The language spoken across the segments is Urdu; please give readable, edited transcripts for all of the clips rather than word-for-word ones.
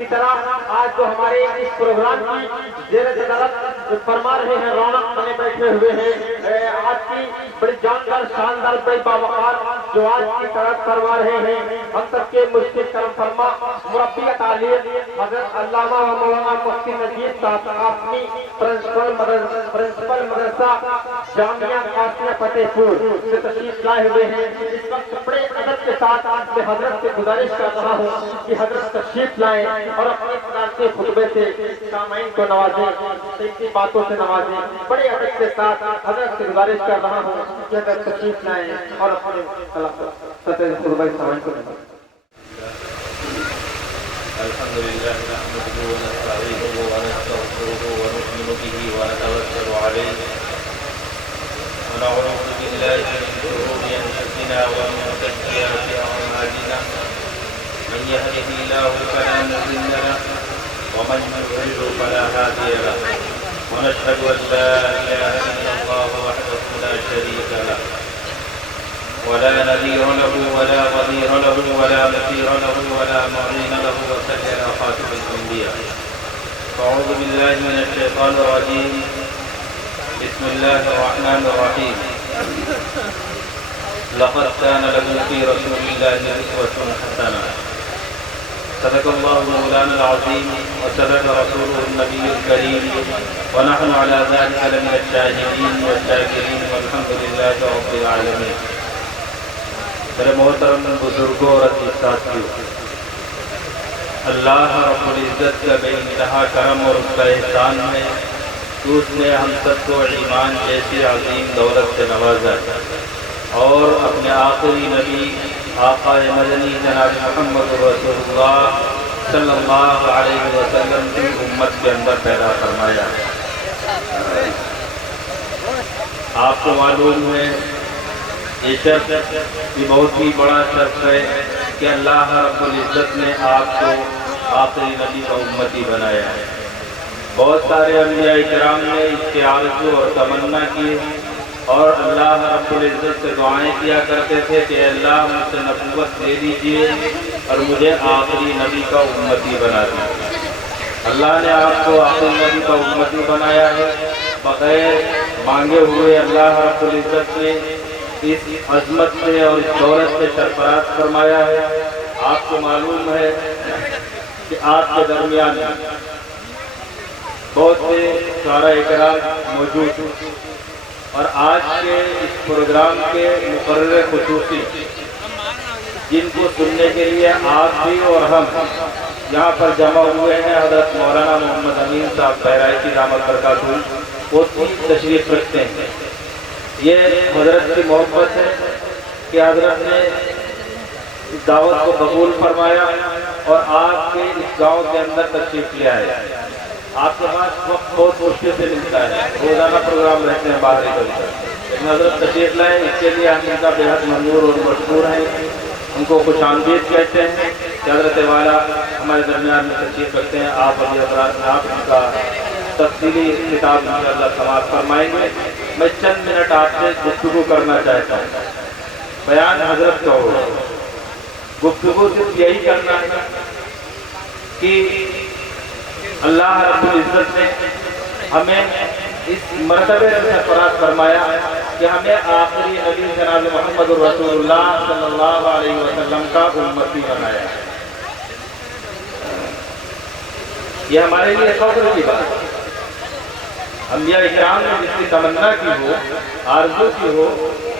اسی طرح آج جو ہمارے اس پروگرام کی زیر صدارت فرما رہے ہیں رونق بنے بیٹھے ہوئے ہیں آج کی بڑی جاندار شاندار بڑی باوقار جو آج کی طرف فرما رہے ہیں ہم سب کے مشکل کرم فرما مربی تعلیم حضرت علامہ مولانا مفتی نجیب صاحب اپنی پرنسپل مدرسہ جامعہ قاسمیہ فتح پور سے تشریف لائے ہوئے ہیں۔ اس وقت بڑے ادب کے ساتھ آج میں حضرت سے گزارش کر رہا ہوں کہ حضرت تشریف لائیں اور اپنے صدارتی خطبے سے سامعین کو نوازیں، اسی باتوں سے نوازیں۔ بڑے ادب کے ساتھ حضرت سے گزارش کر رہا ہوں کہ حضرت تشریف لائیں اور اپنے صدارتی خطبے سامعین کو نوازیں۔ الحمدللہ نحمده ونستعینه ونستغفره ونؤمن به ونتوکل علیہ ونعوذ باللہ من شرور انفسنا ومن سیئات اعمالنا من يهده الله فلا مضل له ومن يضلل فلا هادي له ونشهد ان لا اله الا الله وحده لا شريك له ولا نذير له ولا ظهير له ولا مثير له ولا معين له وصلى على خاتم الانبياء اعوذ بالله من الشيطان الرجيم بسم الله الرحمن الرحيم لقد كان لكم في رسول الله اسوة حسنة صدق الله مولانا العظيم وصدق رسوله النبي الكريم ونحن على ذلك لمن الشاهدين والشاكرين والحمد لله رب العالمين۔ میرے محترم بزرگوں اور عزیز ساتھیوں، اللہ رب العزت کا بے انتہا کرم اور اس کا احسان ہے کہ اس نے ہم سب کو ایمان جیسی عظیم دولت سے نوازا اور اپنے آخری نبی آقا مدنی جناب محمد رسول اللہ صلی اللہ علیہ وسلم کی امت کے اندر پیدا فرمایا۔ آپ کو معلوم ہے یہ شرط یہ بہت ہی بڑا شرط ہے کہ اللہ رب العزت نے آپ کو آخری نبی کا امتی بنایا ہے۔ بہت سارے انبیاء کرام نے اس کے آرزو اور تمنا کی اور اللہ رب العزت سے دعائیں کیا کرتے تھے کہ اللہ مجھ سے نبوت دے دیجیے اور مجھے آخری نبی کا امتی بنا دیجیے۔ اللہ نے آپ کو آخری نبی کا امتی بنایا ہے، بغیر مانگے ہوئے اللہ رب العزت نے اس عظمت سے اور اس دولت سے سرفراز فرمایا ہے۔ آپ کو معلوم ہے کہ آپ کے درمیان بہت سے شعراء کرام موجود ہیں اور آج کے اس پروگرام کے مقرر خصوصی جن کو سننے کے لیے آپ بھی اور ہم یہاں پر جمع ہوئے ہیں، حضرت مولانا محمد امین صاحب بہرائچی دامت برکاتہ وہ تشریف رکھتے ہیں۔ یہ حضرت کی محبت ہے کہ حضرت نے اس دعوت کو قبول فرمایا اور آپ کے اس گاؤں کے اندر تشریف لیا ہے۔ آپ کے پاس وقت بہت مشکل سے ملتا ہے، روزانہ پروگرام رہتے ہیں باہر نکل کر، حضرت تشریف لائے، اس کے لیے ہم ان کا بے حد ممنون اور مشکور ہیں۔ ان کو خوش آمدید کہتے ہیں کہ حضرت والا ہمارے درمیان میں تشریف رکھتے ہیں۔ آپ ابھی آپ ان کا تفصیلی کتاب انشاءاللہ سماعت فرمائیں گے۔ میں چند منٹ آپ سے گفتگو کرنا چاہتا ہوں۔ بیان حضرت کا ہوگا، گفتگو صرف یہی کرنا ہے کہ اللہ رب العزت نے ہمیں اس مرتبے سے سرفراز فرمایا کہ ہمیں آخری نبی جناب محمد رسول اللہ صلی اللہ علیہ وسلم کا امتی بنایا۔ یہ ہمارے لیے فخر کی بات ہے۔ انبیاء کرام نے جس کی تمنا کی ہو، آرزو کی ہو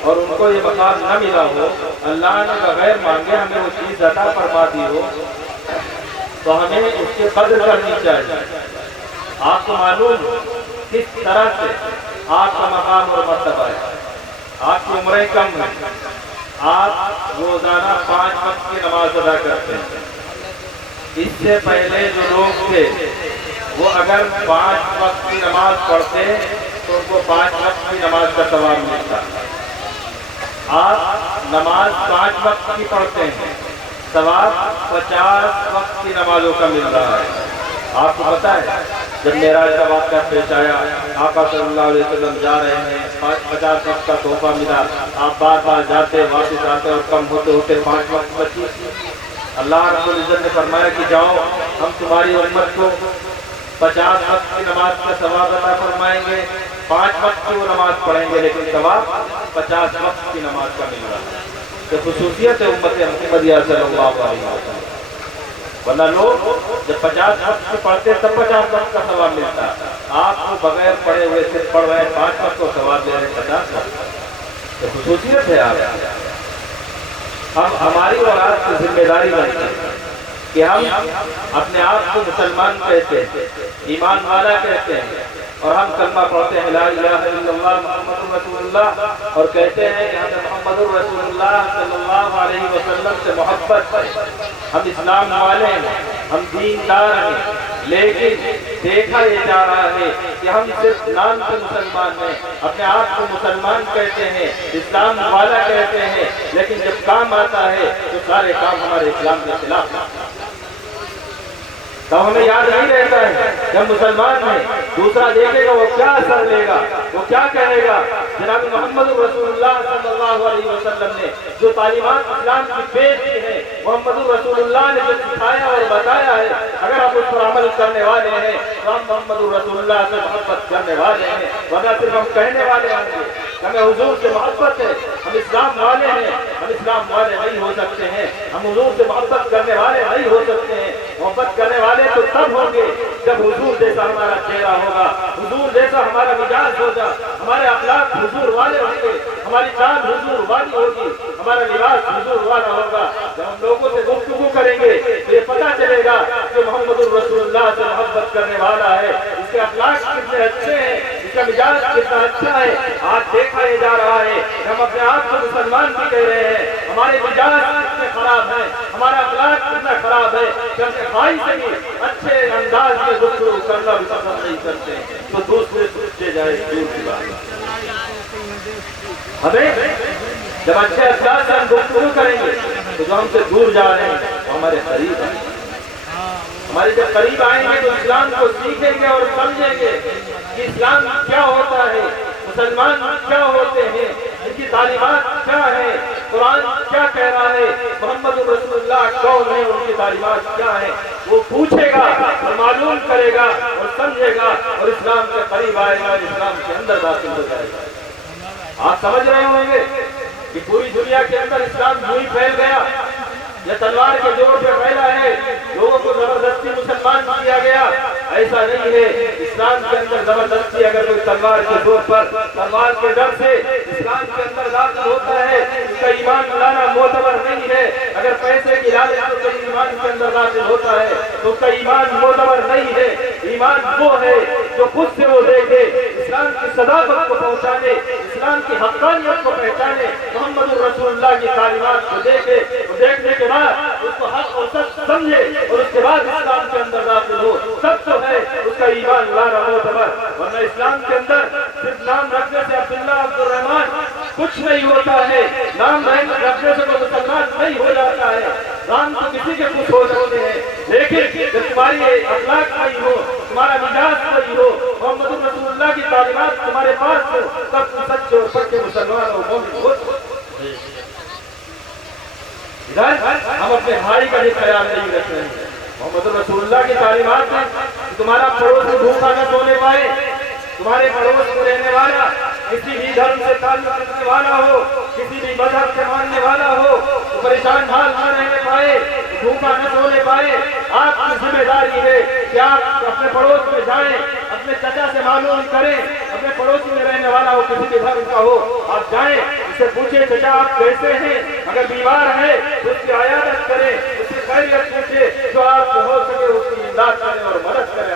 اور ان کو یہ مقام نہ ملا ہو، اللہ نے بغیر مانگے ہمیں وہ چیز عطا فرما دی ہو تو ہمیں اس کی قدر کرنی چاہیے۔ آپ کو معلوم کس طرح سے آپ کا مقام اور مرتبہ ہے۔ آپ کی عمریں کم ہیں، آپ روزانہ 5 وقت کی نماز ادا کرتے ہیں۔ اس سے پہلے جو لوگ تھے وہ اگر 5 وقت کی نماز پڑھتے تو ان کو 5 وقت کی نماز کا ثواب ملتا۔ آپ نماز 5 وقت کی پڑھتے ہیں، ثواب 50 وقت کی نمازوں کا مل رہا ہے۔ آپ کو پتہ ہے جب معراج کا واقعہ پیش آیا، آقا صلی اللہ علیہ وسلم جا رہے ہیں، 50 وقت کا تحفہ ملا، آپ بار بار جاتے واپس آتے اور کم ہوتے ہوتے 5 وقت بچی۔ اللہ رب العزت نے فرمایا کہ جاؤ ہم تمہاری امت کو 50 وقت کی نماز کا ثواب عطا فرمائیں گے، 5 وقت کی وہ نماز پڑھیں گے لیکن ثواب 50 وقت کی نماز کا مل رہا ہے۔ تو خصوصیت ہے امت محمدیہ صلی اللہ علیہ وسلم، ورنہ لوگ جب 50 وقت پڑھتے تب 50 وقت کا ثواب ملتا ہے، آپ کو بغیر پڑھے ہوئے صرف پڑھ رہے ہیں 5 وقت کو ثواب دے رہے ہیں 50 وقت، تو خصوصیت ہے آپ۔ اب ہماری اور آپ کی ذمہ داری بنتی ہے کہ ہم اپنے آپ کو مسلمان کہتے ہیں، ایمان والا کہتے ہیں، اور ہم کلمہ پڑھتے ہیں لا الہ الا اللہ محمد رسول اللہ، اور کہتے ہیں کہ ہمیں محمد رسول اللہ صلی اللہ علیہ وسلم سے محبت ہے، ہم اسلام والے ہیں، ہم دیندار ہیں، لیکن دیکھا یہ جا رہا ہے کہ ہم صرف نام سے مسلمان ہیں، اپنے آپ کو مسلمان کہتے ہیں، اسلام والا کہتے ہیں، لیکن جب کام آتا ہے تو سارے کام ہمارے اسلام کے خلاف ہیں۔ تو ہمیں یاد نہیں رہتا ہے جب مسلمان ہیں، دوسرا دیکھے گا وہ کیا اثر لے گا، وہ کیا کہے گا۔ جناب محمد رسول اللہ صلی اللہ علیہ وسلم نے جو تعلیمات اسلام کی پیش کی ہے، محمد رسول اللہ نے جو سکھایا اور بتایا ہے، اگر آپ اس پر عمل کرنے والے ہیں تو ہم محمد رسول اللہ سے محبت کرنے والے ہیں، ورنہ صرف ہم کہنے والے ہوں گے ہمیں حضور سے محبت ہے، ہم اسلام والے ہیں، ہم اسلام والے نہیں ہو سکتے ہیں، ہم حضور سے محبت کرنے والے نہیں ہو سکتے ہیں۔ محبت کرنے والے تو تب ہوں گے جب حضور جیسا ہمارا چہرہ ہوگا، حضور جیسا ہمارا مزاج ہوگا، ہمارے اخلاق حضور والے ہوں گے، ہماری چال حضور والی ہوگی، ہمارا لباس حضور والا ہوگا۔ جب ہم لوگوں سے گفتگو کریں گے تو یہ پتہ چلے گا کہ محمد رسول اللہ سے محبت کرنے والا ہے، اس کے اخلاق کتنے اچھے ہیں، اس کا مزاج کتنا اچھا ہے۔ آج دیکھا یہ جا رہا ہے کہ ہم اپنے آپ کو مسلمان بھی کہہ رہے ہیں، ہمارے مزاج کتنے خراب ہیں، ہمارا اخلاق کتنا خراب ہے کہ ہم بھائی سے بھی اچھے انداز میں گفتگو کرنا بھی پسند نہیں کرتے، تو دوسرے سوچے جائے دور کی بات۔ ہمیں جب اچھے اخلاق سے ہم گفتگو کریں گے تو جو ہم سے دور جا رہے ہیں وہ ہمارے قریب آئیں گے، ہمارے جب قریب آئیں گے تو اسلام کو سیکھیں گے اور سمجھیں گے کہ اسلام کیا ہوتا ہے، مسلمان کیا ہوتے ہیں، ان کی تعلیمات کیا ہے، قرآن کیا کہہ رہا ہے، محمد رسول اللہ کون ہے، ان کی تعلیمات کیا ہے، وہ پوچھے گا اور معلوم کرے گا اور سمجھے گا اور اسلام کے قریب آئے گا اور اسلام کے اندر داخل ہو جائے گا۔ آپ سمجھ رہے ہوں گے کہ پوری دنیا کے اندر اسلام یوں ہی پھیل گیا، یہ تلوار کے زور پہ پھیلا ہے، لوگوں کو زبردستی مسلمان کیا گیا، ایسا نہیں ہے۔ اسلام کے اندر زبردستی اگر کوئی تلوار کے زور پر، تلوار کے ڈر سے اسلام کے اندر داخل ہوتا ہے، اس کا ایمان لانا معتبر نہیں ہے۔ اگر پیسے کی لالچ سے کوئی ایمان کے اندر داخل ہوتا ہے تو اس کا ایمان معتبر نہیں ہے۔ ایمان وہ ہے جو خود سے وہ دیکھے، اسلام کی صداقت کو پہنچانے، اسلام کی حقانیت کو پہچانے، محمد رسول اللہ کی تعلیمات کو دیکھے، اور دیکھنے کے بعد اس کو حق اور سچ سمجھے اور اس کے بعد اسلام کے اندر داخل ہو، تب تو ہے اس کا ایمان لانا معتبر۔ ورنہ اسلام کے اندر صرف نام رکھنے سے عبداللہ عبدالرحمان کچھ نہیں ہوتا ہے، نام رکھنے سے کوئی مسلمان نہیں ہو جاتا ہے۔ نام تو کسی کے کچھ ہو سکتے ہیں، لیکن جب تمہاری اخلاق نہیں ہو، تمہارا مزاج نہیں ہو، محمد رسول اللہ کی تعلیمات تمہارے پاس ہو، تب تم سچے اور پکے مسلمان اور مومن ہو۔ ہم اپنے بھائی کا بھی خیال نہیں رکھ رہے ہیں۔ محمد رسول اللہ کی تعلیمات میں تمہارا پڑوس بھوکا نہ سونے پائے، تمہارے پڑوس میں رہنے والا کسی بھی دھرم سے تعلق رکھنے والا ہو، کسی بھی مذہب سے ماننے والا ہو، تو پریشان حال نہ رہنے پائے، بھوکا نہ سونے پائے۔ آپ کی ذمہ داری ہے کہ آپ اپنے پڑوس میں جائیں، اپنے چچا سے معلوم کریں، اپنے پڑوسی میں رہنے والا ہو، کسی بھی دھرم کا ہو، آپ جائیں، اس سے پوچھیں چچا آپ کیسے ہیں، اگر بیمار ہے تو اس کی عیادت کریں، اس کی خیریت پوچھیں، جو آپ کو ہو سکے اس کی امداد کریں اور مدد کریں۔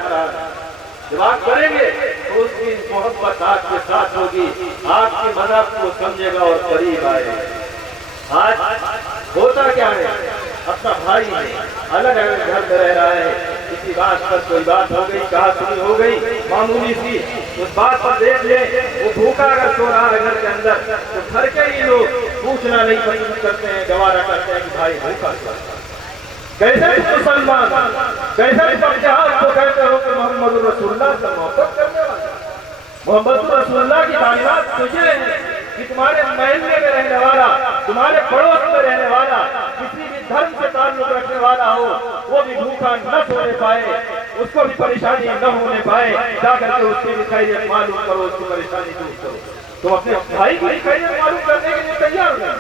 جب آپ کریں گے تو اس کی محبت آپ کے ساتھ ہوگی، آپ کی مذہب کو سمجھے گا اور قریب آئے گا۔ آج ہوتا کیا ہے، اپنا بھائی الگ الگ گھر میں رہ رہا ہے، کسی بات پر کوئی بات ہو گئی، کہا سنی ہو گئی معمولی سی، اس بات پر دیکھ لیں وہ بھوکا اگر سو رہا ہے گھر کے اندر تو گھر کے ہی لوگ پوچھنا نہیں پسند کرتے ہیں، گوارا کرتے ہیں کہ بھائی بھوکا سو رہا ہے۔ کیسے مسلمان، کیسے اپنے آپ کو کہتے ہو کہ محمد رسول اللہ سے محبت کرنے والا؟ محمد رسول اللہ کی تعلیمات تجھے ہیں کہ تمہارے محلے میں رہنے والا، تمہارے پڑوس میں رہنے والا، کسی بھی دھرم سے تعلق رکھنے والا ہو وہ بھی بھوکا نہ سونے پائے، اس کو بھی پریشانی نہ ہونے پائے، جا کر کے اس کی بھی خیریت معلوم کرو، اس کی پریشانی دور کرو۔ تو اپنے بھائی کی خیریت معلوم کرنے کے لیے تیار ہو،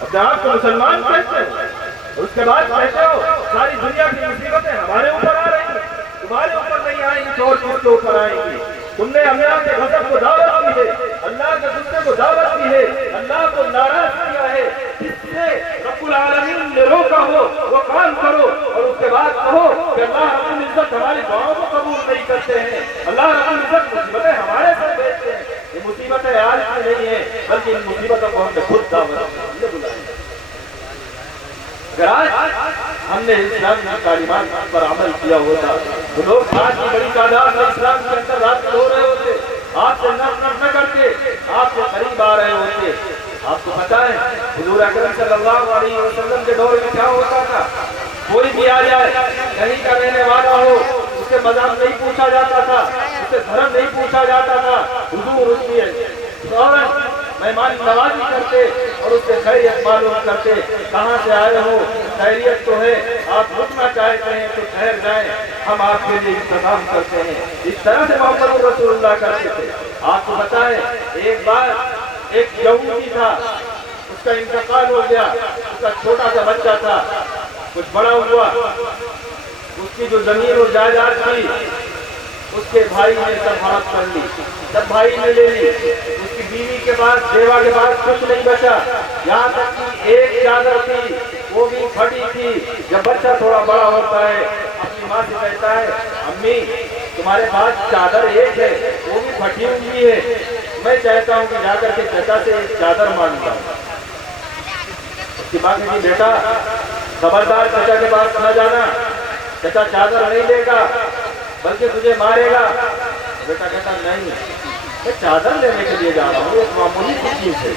اپنے آپ کو مسلمان کہتے ہو، اور اس کے بعد کہتے ہو ساری دنیا کی مصیبتیں ہمارے اوپر آ رہی ہیں، تمہارے اوپر نہیں آئیں گی تو اور کس کے اوپر آئیں گی؟ تم نے اللہ کے غضب کو دعوت دی ہے، اللہ کے غصے کو دعوت دی ہے، اللہ کو ناراض کیا ہے، جس سے رب العالمین نے روکا ہو وہ کام کرو، اور اس کے بعد کہو کہ اللہ رب العزت ہماری دعاؤں کو قبول نہیں کرتے ہیں، اللہ رب العزت مصیبتیں ہمارے ساتھ بھیجتے ہیں۔ یہ مصیبتیں آج کی نہیں ہیں، بلکہ ان مصیبتوں کو ہم نے خود دعوت دی۔ اگر آج ہم نے اسلام کی تعلیمات پر عمل کیا ہوتا تو لوگ آج کی بڑی تعداد میں اسلام کے اندر رابطے ہو رہے ہوتے، آپ سے نفرت نہ کر کے آپ کے قریب آ رہے ہوتے۔ آپ کو پتا ہے حضور اکرم صلی اللہ علیہ وسلم کے دور میں کیا ہوتا تھا؟ کوئی بھی آ جائے، کہیں کا رہنے والا ہو، اس سے مذہب نہیں پوچھا جاتا تھا، اس سے دھرم نہیں پوچھا جاتا تھا، حضور اس کی فوراً مہمان نوازی کرتے اور اس سے خیریت معلوم کرتے، کہاں سے آئے ہو، خیریت تو ہے، آپ رکنا چاہتے ہیں تو ٹھہر جائیں، ہم آپ کے لیے انتظام کرتے ہیں۔ اس طرح سے محمد رسول اللہ کرتے تھے۔ آپ کو پتا ہے ایک بار ایک یہودی تھا، اس کا انتقال ہو گیا، اس کا چھوٹا سا بچہ تھا، کچھ بڑا ہوا، اس کی جو زمین اور جائیداد تھی اس کے بھائی نے سب ہڑپ کر لی، جب بھائی نے لے لی، اس کی بیوی کے پاس بیوہ کے پاس کچھ نہیں بچا، یہاں تک کہ ایک چادر تھی وہ بھی پھٹی تھی۔ جب بچہ تھوڑا بڑا ہوتا ہے اپنی ماں سے کہتا ہے امی تمہارے پاس چادر ایک ہے وہ بھی پھٹی ہوئی ہے، میں چاہتا ہوں کہ جا کر کے چچا سے ایک چادر مانگتا ہوں۔ اس کی ماں کہتی بیٹا خبردار چچا کے پاس نہ جانا، چچا چادر نہیں دے گا بلکہ تجھے مارے گا۔ بیٹا کہتا نہیں میں چادر لینے کے لیے جا رہا ہوں، ایک معمولی سی چیز ہے،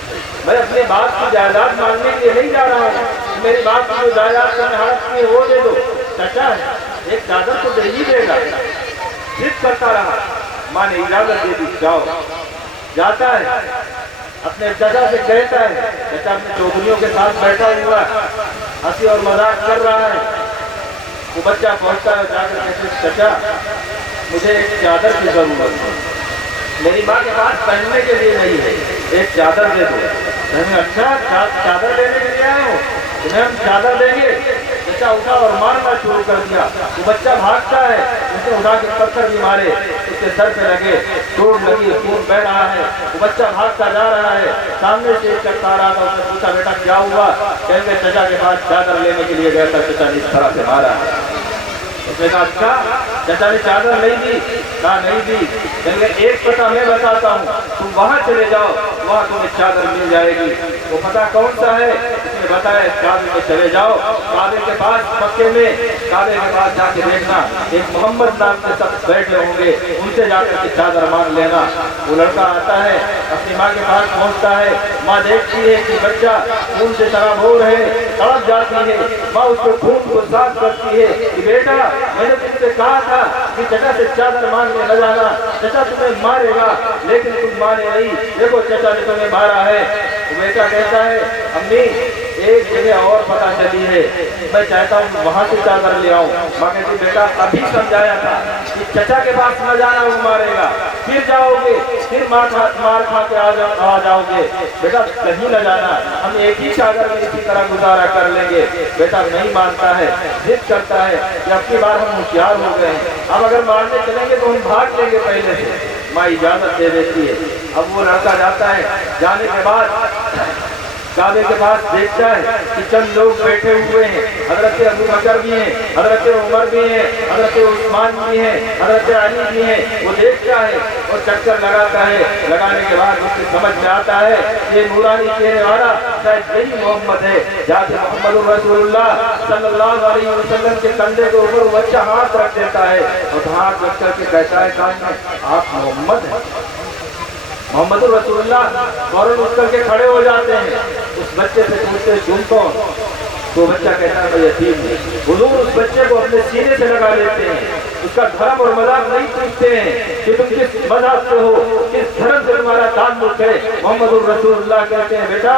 میں اپنے باپ کی جائیداد مانگنے کے لیے نہیں جا رہا ہوں، میری باپ کی جو جائیداد کا ہڑپ کی وہ دے دو۔ چچا ایک چادر تو دے ہی دے گا، ضد کرتا رہا، ماں نے اجازت دے دی جاؤ۔ جاتا ہے اپنے چچا سے کہتا ہے، چچا اپنے چودھریوں کے ساتھ بیٹھا ہوا ہے، ہنسی اور مذاق کر رہا ہے، وہ بچہ پہنچتا ہے جا کر کہتے چچا مجھے ایک چادر کی ضرورت ہے، میری ماں کے پاس پہننے کے لیے نہیں ہے، ایک چادر دے دو۔ اچھا چادر لینے کے لیے آئے ہو، تمہیں ہم چادر دیں گے۔ چچا اٹھا اور مارنا شروع کر دیا، وہ بچہ بھاگتا ہے، اسے اٹھا کے پتھر بھی مارے، اس کے سر پہ لگے، چوٹ لگی، خون بہ رہا ہے، وہ بچہ بھاگتا جا رہا ہے، سامنے سے ایک چکا آ رہا تھا، اس نے پوچھا بیٹا کیا ہوا؟ کہیں گے چچا کے پاس چادر لینے کے لیے گیا تھا، چچا نے اس طرح سے مارا۔ اس نے کہا اچھا چچا نے چادر نہیں دی؟ کہا نہیں دی۔ کہیں گے ایک پتہ میں بتاتا ہوں، تم وہاں چلے جاؤ، وہاں تمہیں چادر مل جائے گی۔ وہ پتہ کون سا ہے؟ اس نے بتایا کعبے میں چلے جاؤ، کعبے کے پاس مکے میں کعبے کے پاس جا کے دیکھنا ایک محمد نام کے سب بیٹھے ہوں گے، ان سے جا کر کے چادر مانگ لینا۔ وہ لڑکا آتا ہے اپنی ماں کے پاس پہنچتا ہے، ماں دیکھتی ہے کہ بچہ خون سے شراب ہو رہے، تڑپ جاتی ہے، ماں اس کے خون کو صاف کرتی ہے کہ بیٹا میں نے تم سے کہا تھا کہ چچا سے چادر مانگنے نہ جانا، چچا تمہیں مارے گا لیکن تم مانے نہیں، دیکھو چچا نے تمہیں مارا ہے۔ بیٹا کہتا ہے امی ایک جگہ اور پتہ چلی ہے، میں چاہتا ہوں وہاں سے چادر لے آؤں۔ ماں کہتی بیٹا ابھی سمجھایا تھا کہ چچا کے پاس نہ جانا، وہ مارے گا، پھر جاؤ گے پھر مار کھا کے آ جاؤ گے، بیٹا کہیں نہ جانا، ہم ایک ہی چادر میں اسی طرح گزارا کر لیں گے۔ بیٹا نہیں مانتا ہے، ضد کرتا ہے کہ اب کی بار ہم ہوشیار ہو گئے ہیں، اب اگر مارنے چلیں گے تو ہم بھاگ لیں گے پہلے سے۔ ماں اجازت دے دیتی ہے۔ اب وہ لڑکا جاتا ہے، جانے کے بعد کعبے کے پاس دیکھتا ہے کہ چند لوگ بیٹھے ہوئے ہیں، حضرت ابو بکر بھی ہیں، حضرت عمر بھی ہیں، حضرت عثمان بھی ہیں، حضرت علی بھی ہیں۔ وہ دیکھتا ہے اور چکر لگاتا ہے، لگانے کے بعد اس کو سمجھ میں آتا ہے یہ نورانی چہرے والا شاید یہی محمد ہے۔ جاتے محمد رسول اللہ صلی اللہ علیہ وسلم کے کندھے کے اوپر وہ بچہ ہاتھ رکھ دیتا ہے اور ہاتھ رکھ کر کے کہتا ہے کان میں آپ محمد ہیں۔ محمد رسول اللہ فوراً اٹھ کر کے کھڑے ہو جاتے ہیں، اس بچے سے پوچھتے تم کون؟ تو بچہ کہتا ہے میں یتیم ہوں۔ حضور اس بچے کو اپنے سینے سے لگا لیتے ہیں، اس کا دھرم اور مذہب نہیں پوچھتے ہیں کہ تم کس مذہب سے ہو، کس دھرم سے تمہارا تعلق ہے۔ محمد الرسول اللہ کہتے ہیں بیٹا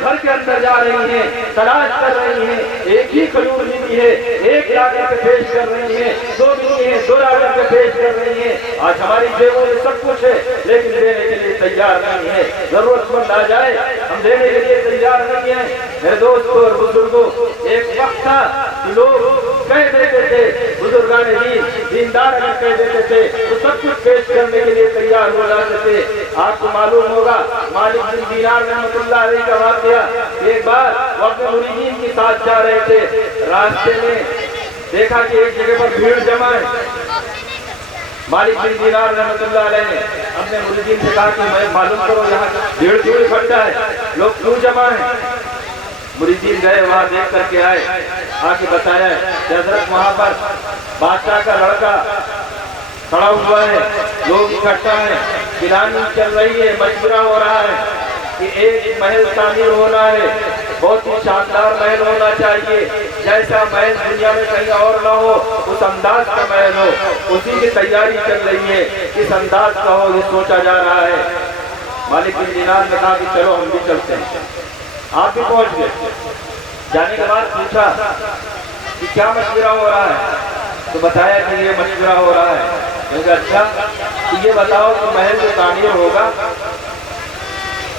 گھر کے اندر جا رہی ہیں، تلاش کر رہی ہیں، ایک ہی کھجور ملی ہے، 1 لاکھ روپے پیش کر رہی ہیں، 2 ملی ہیں 2 لاکھ روپے پیش کر رہی ہیں۔ آج ہماری جیبوں میں سب کچھ ہے لیکن دینے کے لیے تیار نہیں ہے۔ ضرورت مند آ جائے ہم دینے کے لیے تیار نہیں ہیں۔ میرے دوستوں اور بزرگوں، ایک وقت تھا کہ لوگ کہہ دیتے تھے، بزرگان دین دیندار اگر کہہ دیتے تھے تو سب کچھ پیش کرنے کے لیے تیار ہو جاتے تھے۔ آپ کو معلوم ہوگا مالک بن دینار رحمۃ اللہ علیہ کا واقعہ، ایک بار وہ اپنے مریدین کے ساتھ جا رہے تھے، راستے میں دیکھا کہ ایک جگہ پر بھیڑ جمع ہے۔ مالک بن دینار رحمۃ اللہ علیہ نے اپنے مریدین سے کہا کہ میں معلوم کرو یہاں بھیڑ کیوں اکٹھا ہے، لوگ کیوں جمع ہیں۔ مریدین گئے، وہاں دیکھ کر کے آئے، آ کے بتایا کہ حضرت وہاں پر بادشاہ کا لڑکا کھڑا ہوا ہے، لوگ اکٹھا ہیں، پلاننگ چل رہی ہے، مشورہ ہو رہا ہے کہ ایک محل تعمیر ہونا ہے، بہت ہی شاندار محل ہونا چاہیے، جیسا محل دنیا میں کہیں اور نہ ہو اس انداز کا محل ہو، اسی کی تیاری چل رہی ہے، کس انداز کا ہو یہ سوچا جا رہا ہے۔ مالک بن دینار نے کہا کہ چلو ہم بھی چلتے ہیں۔ آپ بھی پہنچ گئے، جانے کے بعد پوچھا کہ کیا مشورہ ہو رہا ہے، تو بتایا کہ یہ مشورہ ہو رہا ہے۔ میں کہا اچھا کہ یہ بتاؤ کہ محل جو تعمیر ہوگا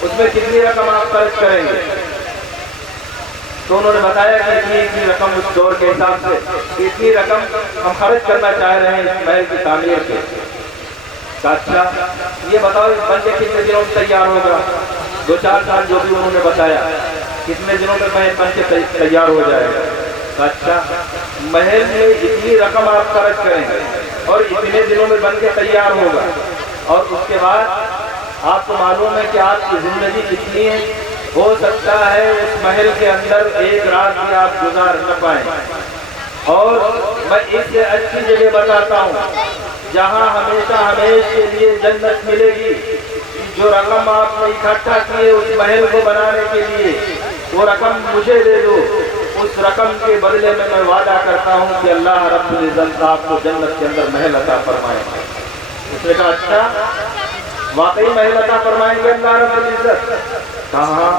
اس میں کتنی رقم آپ خرچ کریں گے؟ تو انہوں نے بتایا کہ اتنی رقم اس دور کے حساب سے اتنی رقم ہم خرچ کرنا چاہ رہے ہیں اس محل کی تعمیر کے۔ اچھا یہ بتاؤ بن کے کتنے دنوں میں تیار ہوگا؟ 2-4 سال جو بھی انہوں نے بتایا، کتنے دنوں میں محل بن کے تیار ہو جائے گا؟ اچھا محل میں اتنی رقم آپ خرچ کریں گے اور اتنے دنوں میں بن کے تیار ہوگا، اور اس کے بعد آپ کو معلوم ہے کہ آپ کی زندگی کتنی ہے، ہو سکتا ہے اس محل کے اندر ایک رات بھی آپ گزار نہ پائیں۔ اور میں اس سے اچھی جگہ بتاتا ہوں جہاں ہمیشہ ہمیشہ کے لیے جنت ملے گی۔ جو رقم آپ نے اکٹھا کی ہے اس محل کو بنانے کے لیے، وہ رقم مجھے دے دو، اس رقم کے بدلے میں میں وعدہ کرتا ہوں کہ اللہ رب العزت آپ کو جنت کے اندر محل عطا فرمائیں گے۔ اس نے کہا اچھا واقعی محل عطا فرمائیں گے اللہ رب العزت؟ کہاں؟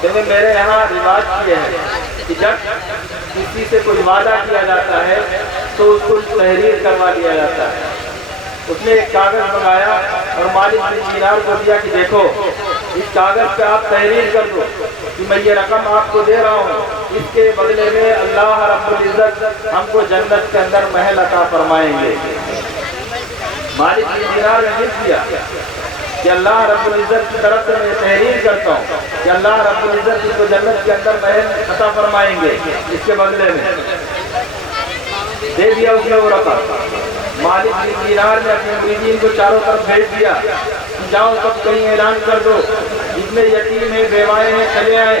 کیونکہ میرے یہاں رواج یہ ہے کہ جب کسی سے کوئی وعدہ کیا جاتا ہے تو اس کو تحریر کروا دیا جاتا ہے۔ اس نے ایک کاغذ منگایا اور مالک بن دینار کو دیا کہ دیکھو اس کاغذ پہ آپ تحریر کر دو کہ میں یہ رقم آپ کو دے رہا ہوں، اس کے بدلے میں اللہ رب العزت ہم کو جنت کے اندر محل عطا فرمائیں گے۔ مالک بن دینار نے لکھ دیا کہ اللہ رب العزت کی طرف سے میں تحریر کرتا ہوں کہ اللہ رب العزت اس کو جنت کے اندر محل عطا فرمائیں گے، اس کے بدلے میں دے دیا اس نے وہ رقم۔ مالک بن دینار نے اپنے مریدین کو چاروں طرف بھیج دیا کہ جاؤ سب کہیں اعلان کر دو، جتنے یتیم ہیں بیوائیں ہیں چلے آئیں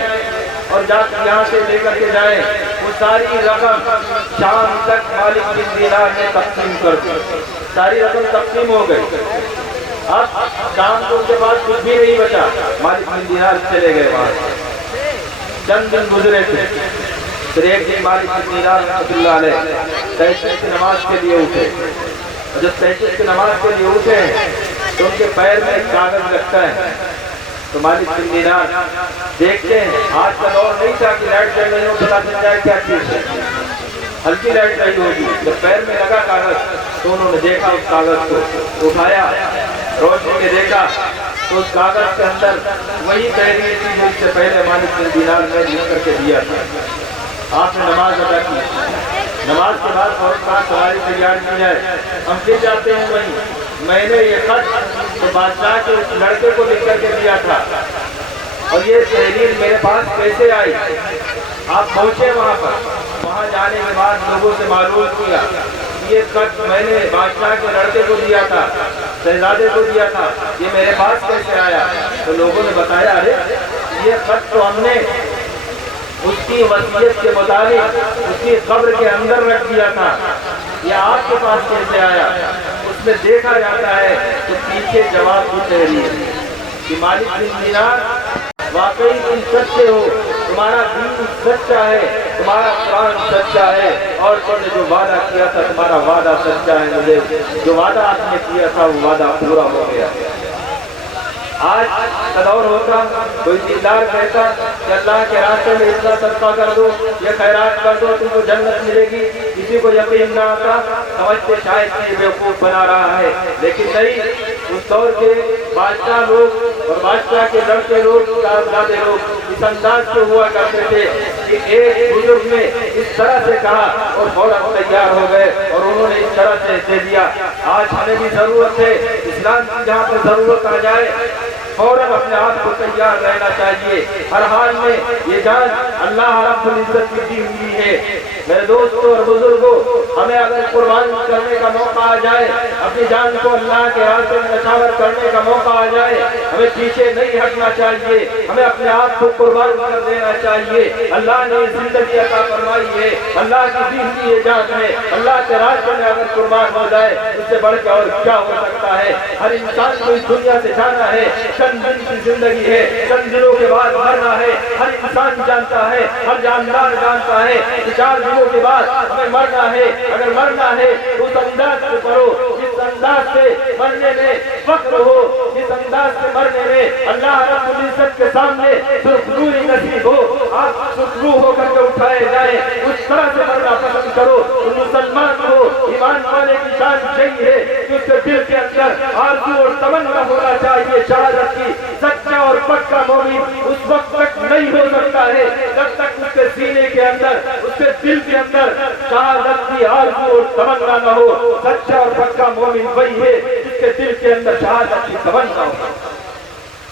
اور جا یہاں سے لے کر کے جائیں۔ وہ ساری رقم شام تک مالک بن دینار نے تقسیم کر دی، ساری رقم تقسیم ہو گئی۔ اب شام کو ان کے بعد کچھ بھی نہیں بچا، مالک بن دینار چلے گئے وہاں۔ چند دن گزرے تھے، پھر ایک دن مالک بن دینار رحمۃ اللہ علیہ تہجد کی نماز کے لیے اٹھے، اور جب تہجد کی نماز کے لیے اٹھے تو ان کے پیر میں ایک کاغذ لگتا ہے۔ تو مالک بن دینار دیکھتے ہیں، آج کا دور نہیں تھا کہ لائٹ چل رہی ہو پتا چل جائے کیا چیز ہے، ہلکی لائٹ نہیں ہوگی۔ جب پیر میں لگا کاغذ تو انہوں نے دیکھا، اس کاغذ کو اٹھایا، روشنی میں دیکھا تو اس کاغذ کے اندر وہی تحریر تھی جو اس سے پہلے مالک بن دینار نے لکھ کر کے دیا تھا۔ آپ نے نماز ادا کی، نماز کے بعد بہت بار سواری تیار کی جائے، ہم پھر جاتے ہیں وہیں۔ میں نے یہ خط تو بادشاہ کے اس لڑکے کو لکھ کر کے دیا تھا، اور یہ تحریر میرے پاس کیسے آئی؟ آپ پہنچے وہاں پر، وہاں جانے کے بعد لوگوں سے معلوم کیا یہ خط میں نے بادشاہ کے لڑکے کو دیا تھا، شہزادے کو دیا تھا، یہ میرے پاس کیسے آیا؟ تو لوگوں نے بتایا ارے یہ خط تو ہم نے اس کی وصیت کے مطابق اس کی قبر کے اندر رکھ دیا تھا، یہ آپ کے پاس کیسے آیا؟ اس میں دیکھا جاتا ہے کہ پیچھے جواب کی تحریر کہ مالک بن دینار واقعی تم سچے ہو، تمہارا دین سچا ہے، تمہارا قرآن سچا ہے، اور تم نے جو وعدہ کیا تھا تمہارا وعدہ سچا ہے، مجھے جو وعدہ آپ نے کیا تھا وہ وعدہ پورا ہو گیا۔ آج کا دور ہوتا کوئی دیندار کہتا کہ اللہ کے راستے میں اتنا صدقہ کر دو، یہ خیرات کر دو، تم کو جنت ملے گی، کسی کو یقین نہ آتا، سمجھتے شاید کہ یہ بیوقوف بنا رہا ہے، لیکن نہیں، اس دور کے بادشاہ لوگ اور بادشاہ کے لڑکے لوگ، صاحبزادے لوگ اس انداز سے ہوا کرتے تھے کہ ایک بزرگ نے اس طرح سے کہا اور فوراً تیار ہو گئے اور انہوں نے اس طرح سے دے دیا۔ آج ہمیں بھی ضرورت ہے اسلام کی جہاں پر ضرورت آ جائے فوراً اپنے آپ کو تیار رہنا چاہیے، ہر حال میں یہ جان اللہ رب العزت کی دی ہوئی ہے۔ میرے دوستوں اور بزرگوں، ہمیں اگر قربان کرنے کا موقع آ جائے، اپنی جان کو اللہ کے راستے میں نچھاور کرنے کا موقع آ جائے، ہمیں پیچھے نہیں ہٹنا چاہیے، ہمیں اپنے آپ کو قربان کر دینا چاہیے۔ اللہ نے زندگی عطا فرمائی ہے، اللہ کی دی ہوئی یہ جان ہے، اللہ کے راستے میں اگر قربان ہو جائے اس سے بڑھ کے اور کیا ہو سکتا ہے۔ ہر انسان کو اس دنیا سے جانا ہے، چند دن کی زندگی ہے، چند دنوں کے بعد مرنا ہے، ہر انسان جانتا ہے، ہر جاندار جانتا ہے کہ 4 دنوں کے بعد ہمیں مرنا ہے۔ اگر مرنا ہے تو اس انداز سے کرو جس انداز سے مرنے میں فخر ہو، جس انداز سے مرنے میں اللہ رب العزت کے سامنے سرخروئی نصیب ہو، آپ سرخرو ہو کر کے اٹھائے جائیں، اس طرح سے مرنا پسند کرو۔ مسلمان کو ایمان والے کی شان یہی ہے کہ اس کے دل کے اندر آرزو اور تمنا ہونا چاہیے شہادت کی۔ سچا اور پکا مومن اس وقت تک نہیں ہو سکتا ہے جب تک اس کے سینے کے اندر، اس کے دل کے اندر شہادت کی آرزو اور تمنا نہ ہو۔ سچا اور پکا مومن وہی ہے جس کے دل کے اندر شہادت کی تمنا ہو۔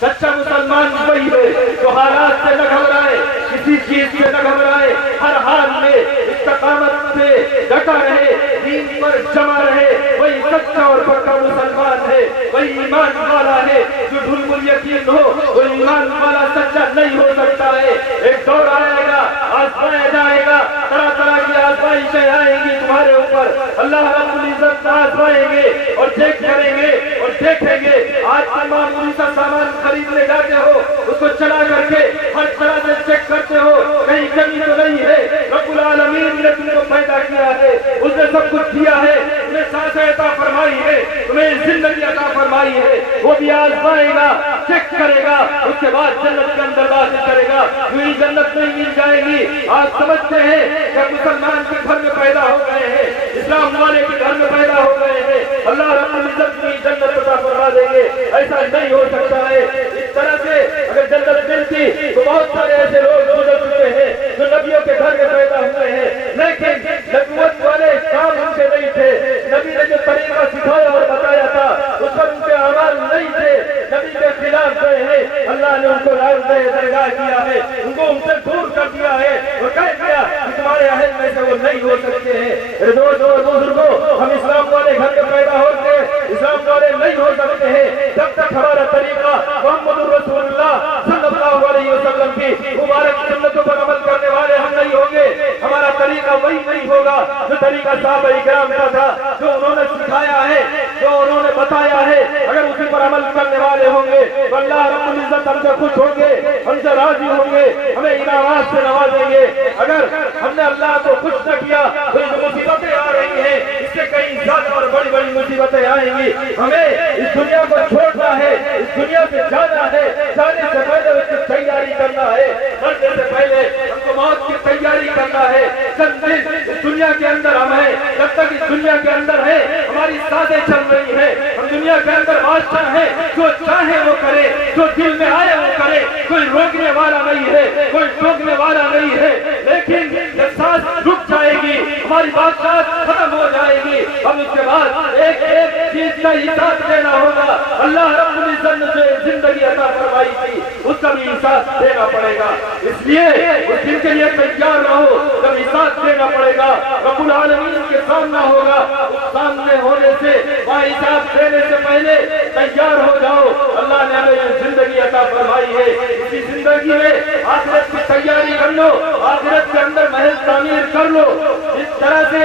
سچا مسلمان وہی ہے جو حالات سے نہ گھبرائے، کسی چیز سے نہ گھبرائے، ہر حال میں استقامت سے ڈٹا رہے، دین پر جمع رہے، وہی سچا اور پکا مسلمان ہے، وہی ایمان والا ہے۔ جو ڈھل مل یقین ہو وہ ایمان والا سچا نہیں ہو سکتا ہے۔ ایک دور آئے گا، آزمایا جائے گا، طرح طرح کی آزمائشیں آئیں گی تمہارے اوپر، اللہ رب العزت آزمائیں گے اور چیک کریں گے اور دیکھیں گے۔ آج معمولی سا سامان خریدنے جاتے ہو، اس کو چلا کر کے ہر طرح سے چیک کرتے ہو کہیں کمی تو نہیں ہے۔ رب العالمین نے تم کو پیدا کیا ہے، اس نے سب کچھ دیا ہے، تمہیں سانسیں عطا فرمائی ہے، تمہیں زندگی عطا فرمائی ہے، وہ بھی آزمائے گا، چیک کرے گا، اس کے بعد جنت کے اندر داخل کرے گا۔ یوں ہی جنت نہیں مل جائے گی۔ آج سمجھتے ہیں کہ مسلمان کے گھر میں پیدا ہو گئے ہیں، اسلام والے کے گھر میں پیدا ہو گئے ہیں، اللہ رب العزت کی جنت عطا فرما دیں گے، ایسا نہیں ہو سکتا ہے۔ اس طرح سے اگر جنت ملتی تو بہت سارے ایسے لوگ گزر چکے ہیں جو نبیوں کے گھر میں پیدا ہوئے ہیں، لیکن نبوت والے کام ان کے نہیں تھے، نبی نے جو طریقہ سکھایا اور بتایا تھا اس پر ان کے اعمال نہیں تھے، نبی کے خلاف گئے ہیں، اللہ نے ان کو لعنت درگاہ کیا ہے، ان کو ان سے دور کر دیا ہے اور کہہ دیا کہ تمہارے اہل میں سے وہ نہیں ہو سکتے ہیں۔ میرے دوستوں اور بزرگوں، ہم اسلام والے گھر میں پیدا ہوتے ہیں، اسلام والے نہیں ہو سکتے ہیں جب تک ہمارا طریقہ محمد رسول اللہ صلی اللہ علیہ وسلم کی مبارک سنتوں پر عمل کرنے والے ہم نہیں ہوں گے۔ ہمارا طریقہ وہی نہیں ہوگا جو طریقہ صحابہ کرام کا تھا، جو انہوں نے سکھایا ہے، جو انہوں نے بتایا ہے۔ اگر اسی پر عمل کرنے والے ہوں گے تو اللہ رب العزت ہم سے خوش ہوں گے، ہم سے راضی ہوں گے، ہمیں انعامات سے نوازیں گے۔ اگر ہم نے اللہ کو خوش نہ کیا تو جو مصیبتیں آ رہی ہیں اس سے کئی زیادہ اور بڑی بڑی مصیبتیں آئیں گی۔ ہمیں اس دنیا کو چھوڑنا ہے، اس دنیا سے جانا ہے، جانے سے پہلے اس کی تیاری کرنا ہے، مرنے سے پہلے ہم کو موت کی تیاری کرنا ہے۔ چند دن اس دنیا کے اندر ہم ہیں، جب تک اس دنیا کے اندر ہے ہماری سانسیں چل رہی ہیں، ہم دنیا کے اندر بادشاہ ہیں، جو چاہے وہ کرے، جو دل میں آئے وہ کرے، کوئی روکنے والا نہیں ہے، کوئی ٹوکنے والا نہیں ہے۔ لیکن جب سانس رک جائے گی، ہماری بادشاہت ختم ہو جائے گی، ہم اس کے بعد ایک ایک چیز کا حساب دینا ہوگا۔ اللہ رب العزت نے جو زندگی عطا فرمائی تھی اس کا بھی حساب دینا پڑے گا، اس لیے اس دن کے لیے تیار رہو جب حساب دینا پڑے گا، رب العالمین کے سامنا ہوگا۔ اس سامنے ہونے سے وہاں حساب دینے سے پہلے تیار ہو جاؤ۔ اللہ نے ہمیں یہ زندگی عطا فرمائی ہے، اسی زندگی میں آخرت کی تیاری کر لو، آخرت کے اندر محل تعمیر کر لو۔ اس طرح سے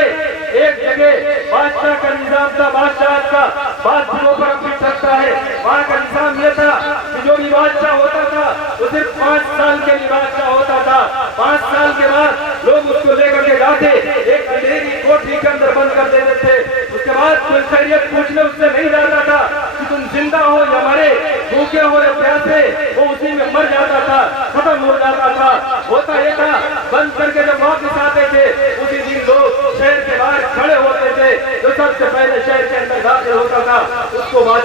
ایک جگہ بادشاہ کا نظام تھا، بادشاہ کا بادشاہوں پر اپنی سکتا ہے، وہاں کا نظام یہ تھا کہ جو بھی بادشاہ ہوتا تھا وہ صرف 5 سال کے لیے بادشاہ ہوتا تھا۔ 5 سال کے بعد لوگ اس کو لے کر کے جاتے، ایک اندھیری کوٹھی کے اندر بند کر دیتے تھے۔ اس کے بعد کوئی خیریت پوچھنے اس سے نہیں جاتا تھا کہ تم زندہ ہو یا مرے، بھوکے ہو یا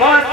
5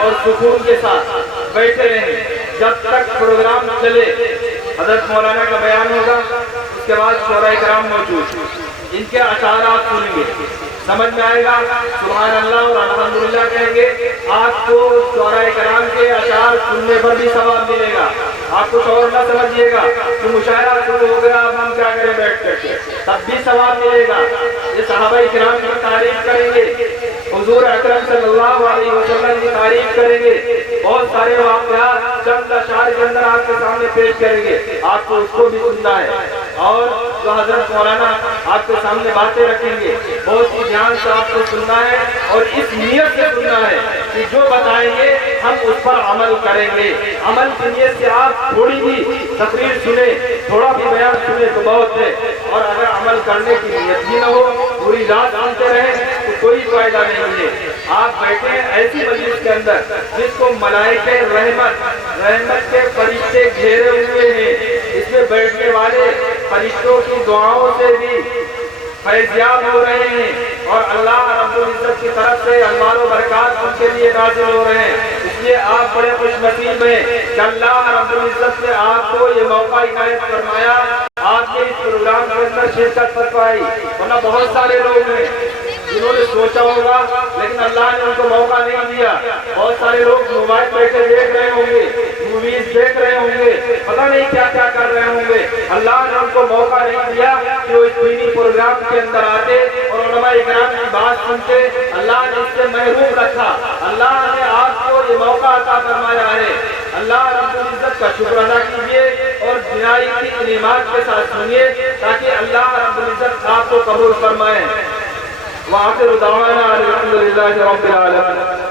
اور سکون کے ساتھ بیٹھے رہیں جب تک پروگرام چلے۔ حضرت مولانا کا بیان ہوگا، اس کے بعد شعراء کرام موجود، ان کے اشعار آپ سنیں گے، سمجھ میں آئے گا، سبحان اللہ اور الحمدللہ کہیں گے، آپ کو شعراء کرام کے اشعار سننے پر بھی ثواب ملے گا۔ آپ کو اور نہ سمجھیے گا کہ مشاعرہ شروع ہو گیا اب ہم کیا کریں بیٹھ کر کے، تب بھی ثواب ملے گا۔ یہ صحابہ کرام کی تعریف کریں گے، حضور اکرم صلی اللہ علیہ وسلم کی تعریف کریں گے، بہت سارے واقعات چند اشعار کے اندر آپ کے سامنے پیش کریں گے، آپ کو اس کو بھی سننا ہے۔ اور جو حضرت مولانا آپ کے سامنے باتیں رکھیں گے، بہت ہی دھیان سے آپ کو سننا ہے اور اس نیت سے سننا ہے کہ جو بتائیں گے ہم اس پر عمل کریں گے۔ عمل کی نیت سے آپ تھوڑی بھی تقریر سنیں، تھوڑا بھی بیان سنیں تو بہت ہے، اور اگر عمل کرنے کی نیت ہی نہ ہو، پوری رات سنتے رہیں تو کوئی فائدہ نہیں ہے۔ آپ بیٹھے ہیں ایسی مجلس کے اندر جس کو ملائکہ رحمت کے فرشتے گھیرے ہوئے ہیں، اس میں بیٹھنے والے فرشتوں کی دعاؤں سے بھی فیضیاب ہو رہے ہیں، اور اللہ رب العزت کی طرف سے انوار و برکات ان کے لیے نازل ہو رہے ہیں۔ اس لیے آپ بڑے خوش نصیب ہیں کہ اللہ رب العزت نے آپ کو یہ موقع عنایت فرمایا، آپ نے اس پروگرام کے اندر شرکت فرمائی، ورنہ بہت سارے لوگ ہیں جنہوں نے سوچا ہوگا لیکن اللہ نے ان کو موقع نہیں دیا۔ بہت سارے لوگ موبائل بیٹھے دیکھ رہے ہوں گے، موویز دیکھ رہے ہوں گے، پتہ نہیں کیا کیا کر رہے ہوں گے، اللہ نے ان کو موقع نہیں دیا کہ وہ اس دینی پروگرام کے اندر آتے اور علماء کرام کی بات سنتے۔ اللہ نے اس سے محروم رکھا، اللہ نے آپ کو یہ موقع عطا فرمایا ہے۔ اللہ رب العزت کا شکر ادا کیجیے اور بنائی کی کلمات کے ساتھ سنیے تاکہ اللہ رب العزت آپ کو قبول فرمائے۔ وآخر دعوانا الحمد للہ رب العالمین۔